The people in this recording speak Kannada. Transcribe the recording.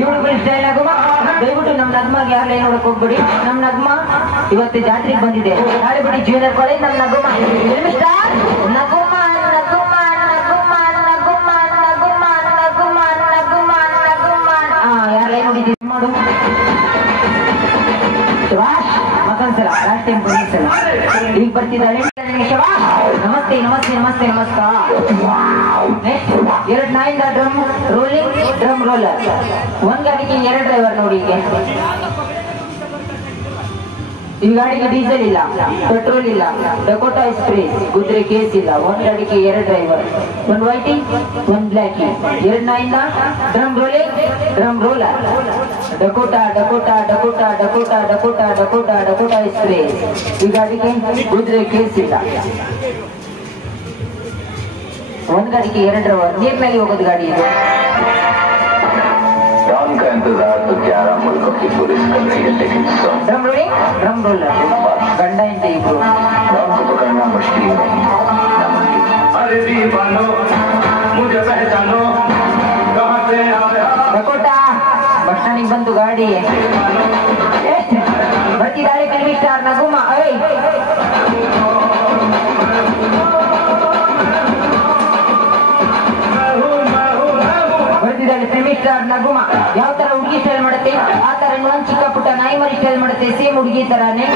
ಇವಳು ಸ್ಟೈಲ್ ಆಗುವ ದಯವಿಟ್ಟು ನಮ್ಮ ನಗ್ಮಗೆ ಯಾರೇ ನೋಡಕ್ ಹೋಗ್ಬಿಡಿ. ನಮ್ಮ ನಗ್ಮ ಇವತ್ತು ಜಾತ್ರೆಗೆ ಬಂದಿದೆ. ನಾಳೆ ಬಿಡಿ ಜೂನಿಯರ್ ಕಾಲೇಜ್ ನಮ್ಮ ನಗುಮ ನಗುಮ ನಗುಮ ನಗುಮ ನಗುಮ ನಗುಮ ನಗುಮ ನಗುಮ ನಗುಮ ಯಾರೇ ನೋಡಿದ್ದೀವಿ ಮಾಡು ಶಬಾಷ್. ಮತ್ತೊಂದ್ಸಲ ಲಾಸ್ಟ್ ಟೈಮ್ ಬಂದಿದ್ದಲ್ಲ ಈಗ ಬರ್ತಿದ್ದಾಳೆ. ಶಬಾಷ್. ನಮಸ್ತೆ ನಮಸ್ತೆ ನಮಸ್ತೆ ನಮಸ್ಕಾರ. ಎರಡು ನಾಯಿಂದ ಡ್ರಮ್ ರೋಲಿಂಗ್ ಡ್ರಮ್ ರೋಲರ್. ಒಂದ್ ಗಾಡಿಗೆ ಎರಡು ಡ್ರೈವರ್ ನೋಡಿ. ಈ ಗಾಡಿಗೆ ಡೀಸೆಲ್ ಇಲ್ಲ, ಪೆಟ್ರೋಲ್ ಇಲ್ಲ, ಡಕೋಟಾ ಎಕ್ಸ್ಪ್ರೆಸ್ ಗುದ್ರೆ ಕೇಸ್ ಇಲ್ಲ. ಒಂದ್ ಗಾಡಿಗೆ ಎರಡು ಡ್ರೈವರ್, ಒಂದ್ ವೈಟಿಂಗ್ ಒಂದ್ ಬ್ಲ್ಯಾಕಿಂಗ್. ಎರಡ್ ನಾಯಿಂದ drum rolling drum roller. Dakota Dakota Dakota Dakota Dakota Dakota Dakota express. ಈ ಗಾಡಿಗೆ ಗುದ್ರೆ ಕೇಸ್ ಇಲ್ಲ. ಒಂದ್ ಗಾಡಿಗೆ ಎರಡು ಡ್ರೈವರ್. ನೀರ್ನಲ್ಲಿ ಹೋಗೋದು ಗಾಡಿ ಇದು. डॉन का इंतजार तो 11 मुल्कों की पुलिस कर रही है, लेकिन ड्रम रोलिंग ड्रम रोलर गंडा इंटे इब्रो डॉन को पकड़ना मुश्किल नहीं है। अरे दीवानो मुझे पहचानो कहां से आया। डकोटा बस स्टैंड ಬಂತು ಗಾಡಿ. ಬರ್ತಿದ್ದಾಳೆ ಫಿಲ್ಮ್ ಸ್ಟಾರ್ ನಗುಮ. ಬರ್ತಿದ್ದಾಳೆ ಫಿಲ್ಮ್ ಸ್ಟಾರ್ ನಗುಮ. ಯಾವ ತರ ಹುಡುಗಿ ಸ್ಟೈಲ್ ಮಾಡುತ್ತೆ ಆ ತರ ಇನ್ನೊಂದು ಚಿಕ್ಕ ಪುಟ್ಟ ನಾಯಿ ಮರಿ ಸ್ಟೈಲ್ ಮಾಡುತ್ತೆ. ಸೇಮ್ ಹುಡುಗಿ ತರಾನೇ.